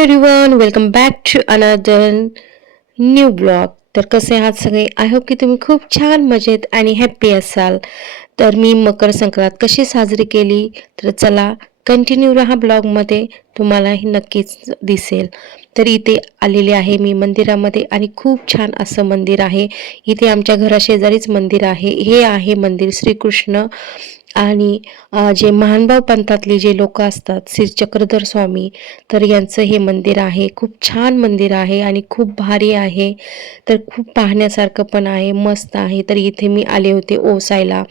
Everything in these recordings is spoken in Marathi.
Everyone welcome back to another new blog तर कसे आहात सगळे? आय होप की तुम्ही खूप छान मजेत आणि हॅप्पी असाल. तर मी मकर संक्रांत कशी साजरी केली? तर चला कंटिन्यू राहा ब्लॉगमध्ये तुम्हालाही नक्कीच दिसेल. तर इथे आलेले आहे मी मंदिरामध्ये आणि खूप छान असं मंदिर आहे. इथे आमच्या घराशेजारीच मंदिर आहे. हे आहे मंदिर श्रीकृष्ण आणि जे महानभाव पंथातले जे लोक असतात श्री चक्रधर स्वामी तर यांचं हे मंदिर आहे. खूप छान मंदिर आहे आणि खूप भारी आहे. तर खूप पाहण्यासारखं पण आहे मस्त आहे. तर इथे मी आले होते ओसायला.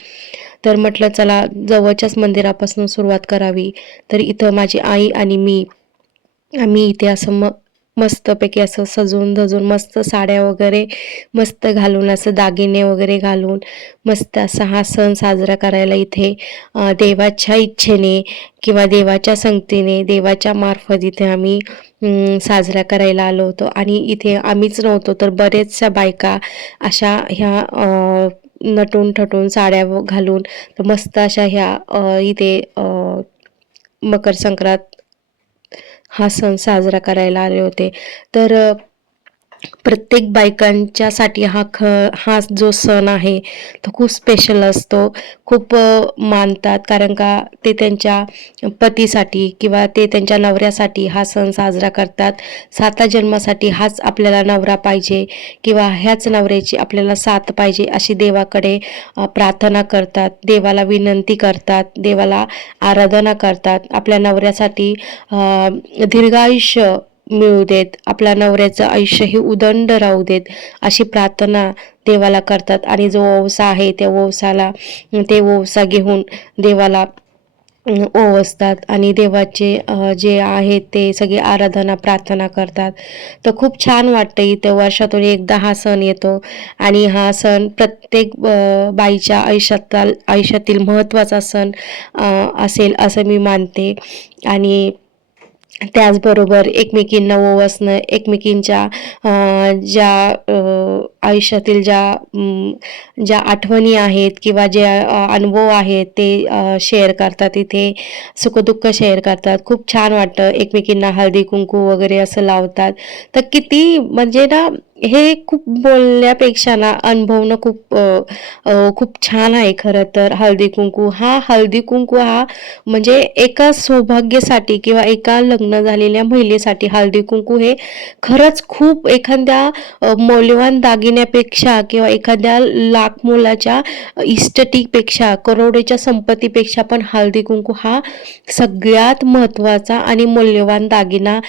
तर म्हटलं चला जवळच्याच मंदिरापासून सुरुवात करावी. तर इथं माझी आई आणि मी आम्ही इथे असं म मस्तपैकी असं सजून धजून मस्त साड्या वगैरे मस्त घालून असं दागिने वगैरे घालून मस्त असा हा सण साजरा करायला इथे देवाच्या इच्छेने किंवा देवाच्या संगतीने देवाच्या मार्फत इथे आम्ही साजरा करायला आलो होतो. आणि इथे आम्हीच नव्हतो तर बरेचशा बायका अशा ह्या नटून ठटून साड्या घालून तर मस्त अशा ह्या इथे मकर संक्रांत हा सण साजरा करायला आले होते. तर प्रत्येक बायकांच्यासाठी हा ख हा जो सण आहे तो खूप स्पेशल असतो. खूप मानतात. कारण का ते त्यांच्या पतीसाठी किंवा ते त्यांच्या नवऱ्यासाठी हा सण साजरा करतात. साता जन्मासाठी हाच आपल्याला नवरा पाहिजे किंवा ह्याच नवऱ्याची आपल्याला साथ पाहिजे अशी देवाकडे प्रार्थना करतात. देवाला विनंती करतात. देवाला आराधना करतात. आपल्या नवऱ्यासाठी दीर्घायुष्य मिळू देत. आपल्या नवऱ्याचं आयुष्यही उदंड राहू देत. अशी प्रार्थना देवाला करतात. आणि जो ओवसा आहे त्या ओवसाला ते ओवसा घेऊन देवाला ओवसतात. आणि देवाचे जे आहेत ते सगळी आराधना प्रार्थना करतात. तर खूप छान वाटतं इथं. वर्षातून एकदा हा सण येतो. आणि हा सण प्रत्येक बाईच्या आयुष्यात आयुष्यातील महत्त्वाचा सण असेल असं मी मानते. आणि त्याचबरोबर एकमेकींना ओवासणं एकमेकींच्या ज्या आयुष्यातील ज्या ज्या आठवणी आहेत किंवा जे अनुभव आहेत ते शेअर करतात इथे सुखदुःख शेअर करतात. खूप छान वाटतं एकमेकींना हळदी कुंकू वगैरे असं लावतात. तर किती म्हणजे ना हे खूप बोलण्यापेक्षा ना अनुभवणं खूप खूप छान आहे खरं तर. हळदी कुंकू. हा हळदी कुंकू हा म्हणजे एका सौभाग्यासाठी किंवा एका लग्न झालेल्या महिलेसाठी हळदी कुंकू हे खरंच खूप एखाद्या मौल्यवान दागिन्यापेक्षा किंवा एखाद्या लाख मोलाच्या इष्टटीपेक्षा करोडेच्या संपत्तीपेक्षा पण हळदी कुंकू हा सगळ्यात महत्त्वाचा आणि मौल्यवान दागिना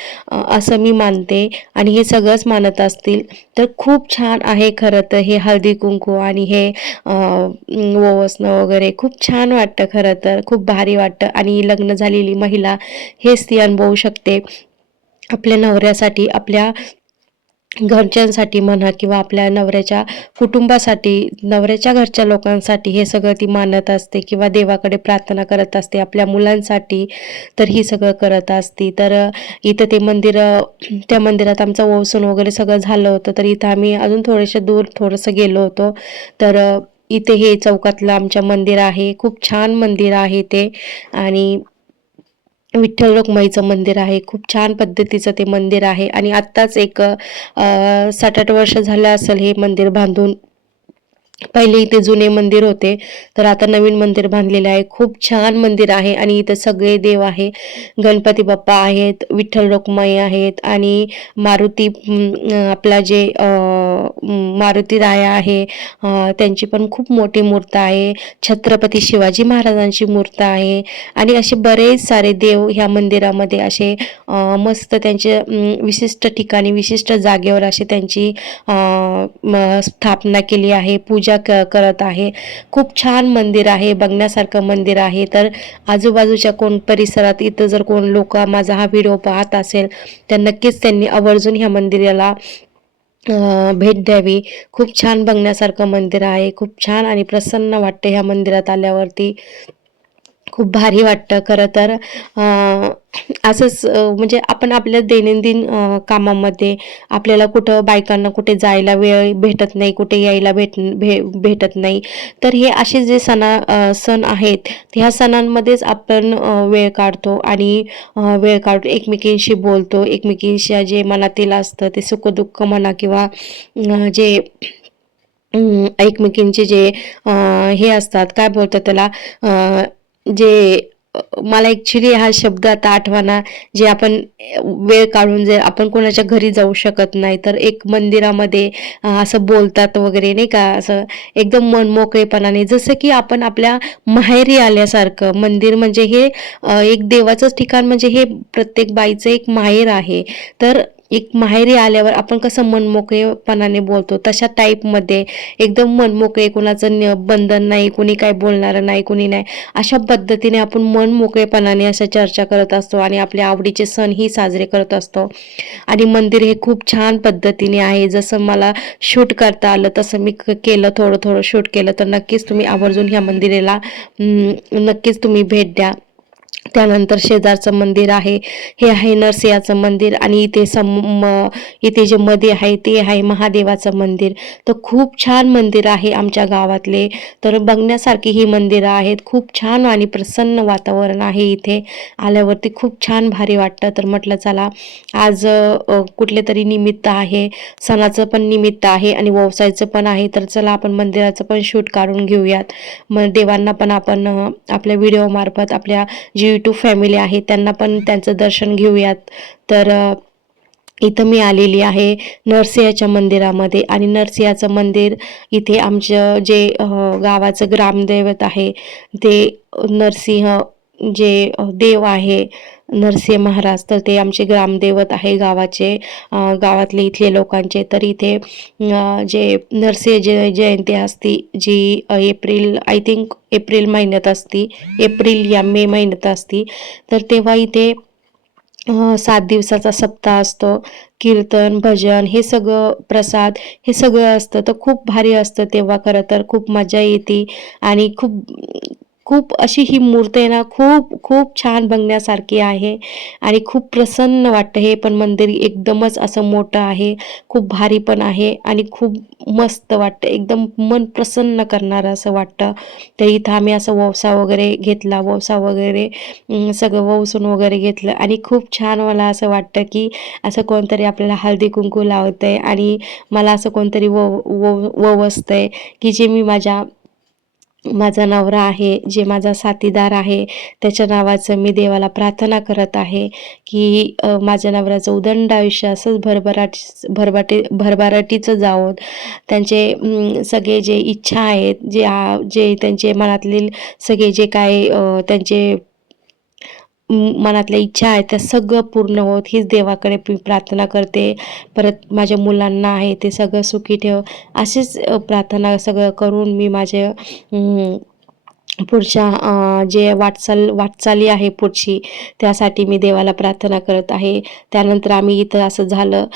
असं मी मानते. आणि हे सगळंच मानत असतील. तर खूप छान आहे खरं तर हे हळदी कुंकू आणि हे ओवसणं वगैरे खूप छान वाटतं खरं तर. खूप भारी वाटतं. आणि लग्न झालेली महिला हेच ती अनुभवू शकते. आपल्या नवऱ्यासाठी आपल्या घरच्यांसाठी म्हणा किंवा आपल्या नवऱ्याच्या कुटुंबासाठी नवऱ्याच्या घरच्या लोकांसाठी हे सगळं ती मानत असते किंवा देवाकडे प्रार्थना करत असते आपल्या मुलांसाठी तर ही सगळं करत असते. तर इथं ते मंदिर त्या मंदिरात आमचं ओवसून वगैरे सगळं झालं होतं तर इथं आम्ही अजून थोडेसे दूर थोडंसं गेलो होतो. तर इथे हे चौकातलं आमच्या मंदिर आहे खूप छान मंदिर आहे ते. आणि विठ्ठल रखुमाईचं मंदिर आहे. खूप छान पद्धतीचं ते मंदिर आहे. आणि आत्ताच एक सात आठ वर्ष झालं असेल हे मंदिर बांधून. पहिले इथे जुने मंदिर होते. तर आता नवीन मंदिर बांधलेलं आहे. खूप छान मंदिर आहे. आणि इथं सगळे देव आहे. गणपती बाप्पा आहेत. विठ्ठल रखुमाई आहेत. आणि मारुती आपला जे आ, मारुती राया आहे. त्यांची पण खूप मोठी मूर्त आहे. छत्रपती शिवाजी महाराजांची मूर्त आहे. आणि असे बरेच सारे देव ह्या मंदिरामध्ये असे मस्त त्यांचे विशिष्ट ठिकाणी विशिष्ट जागेवर असे त्यांची स्थापना केली आहे. पूजा क करत आहे. खूप छान मंदिर आहे. बघण्यासारखं मंदिर आहे. तर आजूबाजूच्या कोण परिसरात इथं जर कोण लोक माझा हा व्हिडिओ पाहत असेल तर नक्कीच त्यांनी आवर्जून ह्या मंदिराला भेट द्यावी. खूप छान बघण्यासारखं मंदिर आहे. खूप छान आणि प्रसन्न वाटते ह्या मंदिरात आल्यावरती. खूप भारी वाटतं खरं तर. असंच म्हणजे आपण आपल्या दैनंदिन कामामध्ये आपल्याला कुठं बायकांना कुठे जायला वेळ भेटत नाही कुठे यायला भेट भे भेटत नाही. तर हे असे जे सणा सण आहेत ह्या सणांमध्येच आपण वेळ काढतो आणि वेळ काढतो एकमेकींशी बोलतो. एकमेकींशी जे मनातील असतं ते सुखदुःख म्हणा किंवा जे एकमेकींचे जे हे असतात काय बोलतात त्याला जे मला ॲक्च्युली हा शब्द आता आठवाना जे आपण वेळ काढून जे आपण कोणाच्या घरी जाऊ शकत नाही तर एक मंदिरामध्ये असं बोलतात वगैरे नाही का? असं एकदम मनमोकळेपणाने जसं की आपण आपल्या माहेरी आल्यासारखं मंदिर म्हणजे हे एक देवाचंच ठिकाण म्हणजे हे प्रत्येक बाईचं एक माहेर आहे. तर एक माहेरी आल्यावर आपण कसं मनमोकळेपणाने बोलतो तशा टाईपमध्ये एकदम मनमोकळे कुणाचं बंधन नाही कुणी काय बोलणारं नाही कुणी नाही अशा पद्धतीने आपण मन मोकळेपणाने अशा चर्चा करत असतो आणि आपल्या आवडीचे सणही साजरे करत असतो. आणि मंदिर हे खूप छान पद्धतीने आहे. जसं मला शूट करता आलं तसं मी क- केलं थोडं थोडं शूट केलं तर नक्कीच तुम्ही आवर्जून ह्या मंदिराला नक्कीच तुम्ही भेट द्या. त्यानंतर शेजारचं मंदिर आहे. हे आहे नरसिंहाचं मंदिर आणि इथे सम म- इथे जे मध्ये आहे ते आहे महादेवाचं मंदिर. तर खूप छान मंदिर आहे आमच्या गावातले. तर बघण्यासारखी ही मंदिरं आहेत. खूप छान आणि प्रसन्न वातावरण आहे इथे. आल्यावरती खूप छान भारी वाटतं. तर म्हटलं चला आज कुठले तरी निमित्त आहे. सणाचं पण निमित्त आहे आणि व्यवसायाचं पण आहे. तर चला आपण मंदिराचं पण शूट काढून घेऊयात. मग देवांना पण आपण आपल्या व्हिडिओमार्फत आपल्या जी यूट्यूब फॅमिली आहे त्यांना पण त्यांचं दर्शन घेऊयात. तर इथं मी आलेली आहे नरसिंहाच्या मंदिरामध्ये आणि नरसिंहाचं मंदिर इथे आमचं जे गावाचं ग्रामदैवत आहे ते नरसिंह जे देव आहे नरसिंह महाराज तर ते आमचे ग्रामदैवत आहे गावाचे गावातले इथले लोकांचे. तर इथे जे नरसिंह जय जयंती असती जी एप्रिल आय थिंक एप्रिल महिन्यात असती एप्रिल या मे महिन्यात असती तर तेव्हा इथे सात दिवसाचा सप्ताह असतो. कीर्तन भजन हे सगळं प्रसाद हे सगळं असतं. तर खूप भारी असतं तेव्हा खरं तर. खूप मजा येते आणि खूप खूप अशी ही मूर्त आहे ना खूप खूप छान बघण्यासारखी आहे आणि खूप प्रसन्न वाटतं हे. पण मंदिर एकदमच असं मोठं आहे खूप भारी पण आहे आणि खूप मस्त वाटतं. एकदम मन प्रसन्न करणारं असं वाटतं. तर इथं आम्ही असं ववसा वगैरे घेतला ववसा वगैरे सगळं ववसून वगैरे घेतलं आणि खूप छान मला असं वाटतं की असं कोणतरी आपल्याला हळदी कुंकू लावतंय आणि मला असं कोणतरी वव ववसतं आहे की जे मी माझ्या माझा नवरा आहे जे माझा साथीदार आहे त्याच्या नावाचं मी देवाला प्रार्थना करत आहे की माझ्या नवऱ्याचं उदंड आयुष्य असंच भरभराट भरभाटी भरभराटीचं जावं. त्यांचे सगळे जे इच्छा आहेत जे आ जे त्यांचे मनातले सगळे जे काय त्यांचे मनातल्या इच्छा आहेत त्या सगळं पूर्ण होत. हीच देवाकडे मी प्रार्थना करते. परत माझ्या मुलांना आहे ते सगळं सुखी ठेव. अशीच प्रार्थना सगळं करून मी माझे पुढच्या जे वाटचाल वाटचाली आहे पुढची त्यासाठी मी देवाला प्रार्थना करत आहे. त्यानंतर आम्ही इथं असं झालं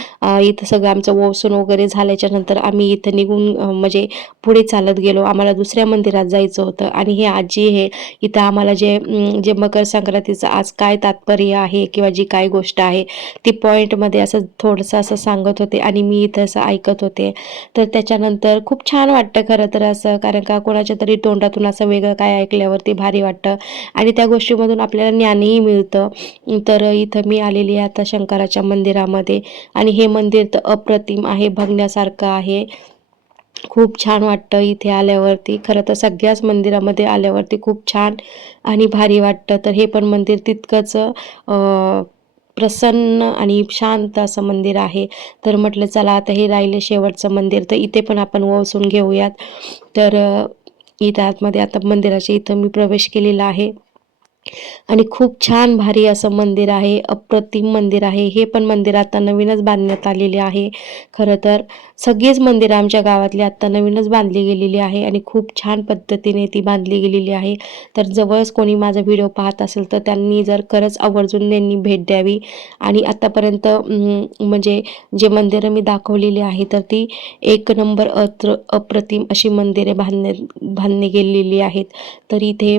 इथं सगळं आमचं वोसून वगैरे झाल्याच्यानंतर आम्ही इथं निघून म्हणजे पुढे चालत गेलो. आम्हाला दुसऱ्या मंदिरात जायचं होतं आणि हे आजी हे इथं आम्हाला जे जे मकर संक्रांतीचं आज काय तात्पर्य आहे किंवा जी काय गोष्ट आहे ती पॉईंटमध्ये असं थोडंसं असं सांगत होते आणि मी इथं असं ऐकत होते. तर त्याच्यानंतर खूप छान वाटतं खरं तर असं कारण का कोणाच्या तरी तोंडातून असं वेगळं काय ऐकल्यावरती भारी वाटतं. आणि त्या गोष्टीमधून आपल्याला ज्ञानही मिळतं. तर इथं मी आलेली आहे आता शंकराच्या मंदिरामध्ये. आणि हे मंदिर तर अप्रतिम आहे बघण्यासारखं आहे. खूप छान वाटतं इथे आल्यावरती. खरं तर सगळ्याच मंदिरामध्ये आल्यावरती खूप छान आणि भारी वाटतं. तर हे पण मंदिर तितकंच प्रसन्न आणि शांत असं मंदिर आहे. तर म्हटलं चला आता हे राहिले शेवटचं मंदिर. तर इथे पण आपण वसून घेऊयात. तर इथं आतमध्ये आता मंदिराच्या इथं मी प्रवेश केलेला आहे. आणि खूप छान भारी असं मंदिर आहे अप्रतिम मंदिर आहे. हे पण मंदिर आता नवीनच बांधण्यात आलेले आहे. खरं तर सगळीच मंदिरं आमच्या गावातली आत्ता नवीनच बांधली गेलेली आहे आणि खूप छान पद्धतीने ती बांधली गेलेली आहे. तर जवळच कोणी माझा व्हिडिओ पाहत असेल तर त्यांनी जर खरंच आवर्जून त्यांनी भेट द्यावी. आणि आत्तापर्यंत म्हणजे जे मंदिरं मी दाखवलेली आहे तर ती एक नंबर अत्र अप्रतिम अशी मंदिरे बांधण्या बांधली गेलेली आहेत. तर इथे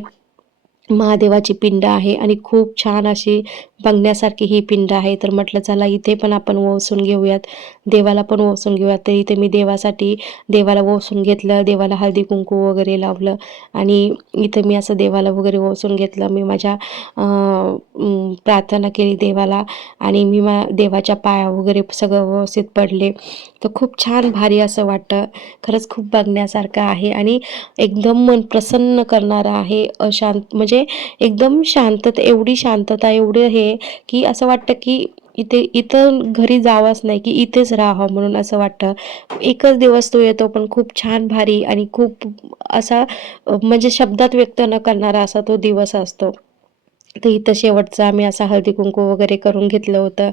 महादेवाची पिंड आहे आणि खूप छान अशी बघण्यासारखी ही पिंड आहे. तर म्हटलं चला इथे पण आपण ओसून घेऊयात. देवाला पण ओसून घेऊयात. तर इथे मी देवासाठी देवाला ओसून घेतलं देवाला हळदी कुंकू वगैरे लावलं आणि इथं मी असं देवाला वगैरे ओसून घेतलं. मी माझ्या प्रार्थना केली देवाला आणि मी मा देवाच्या पाया वगैरे सगळं व्यवस्थित पडले. तर खूप छान भारी असं वाटतं. खरंच खूप बघण्यासारखं आहे आणि एकदम मन प्रसन्न करणारं आहे अशांत म्हणजे एकदम शांतता एवढी शांतता एवढं हे की असं वाटतं की इथे इथं घरी जावंच नाही की इथेच राहावं म्हणून असं वाटतं. एकच दिवस तो येतो पण खूप छान भारी आणि खूप असा म्हणजे शब्दात व्यक्त न करणारा असा तो दिवस असतो. तर इथं शेवटचा आम्ही असा हळदी कुंकू वगैरे करून घेतलं होतं.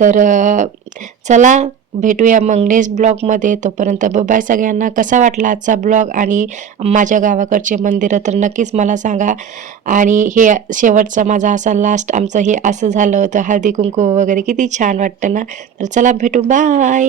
तर चला भेटूया मग नेक्स्ट ब्लॉगमध्ये तोपर्यंत बाय सगळ्यांना. कसा वाटला आजचा ब्लॉग आणि माझ्या गावाकडचे मंदिरं तर नक्कीच मला सांगा. आणि हे शेवटचा माझा असा लास्ट आमचं हे असं झालं होतं. हळदी कुंकू वगैरे किती छान वाटतं ना. तर चला भेटू. बाय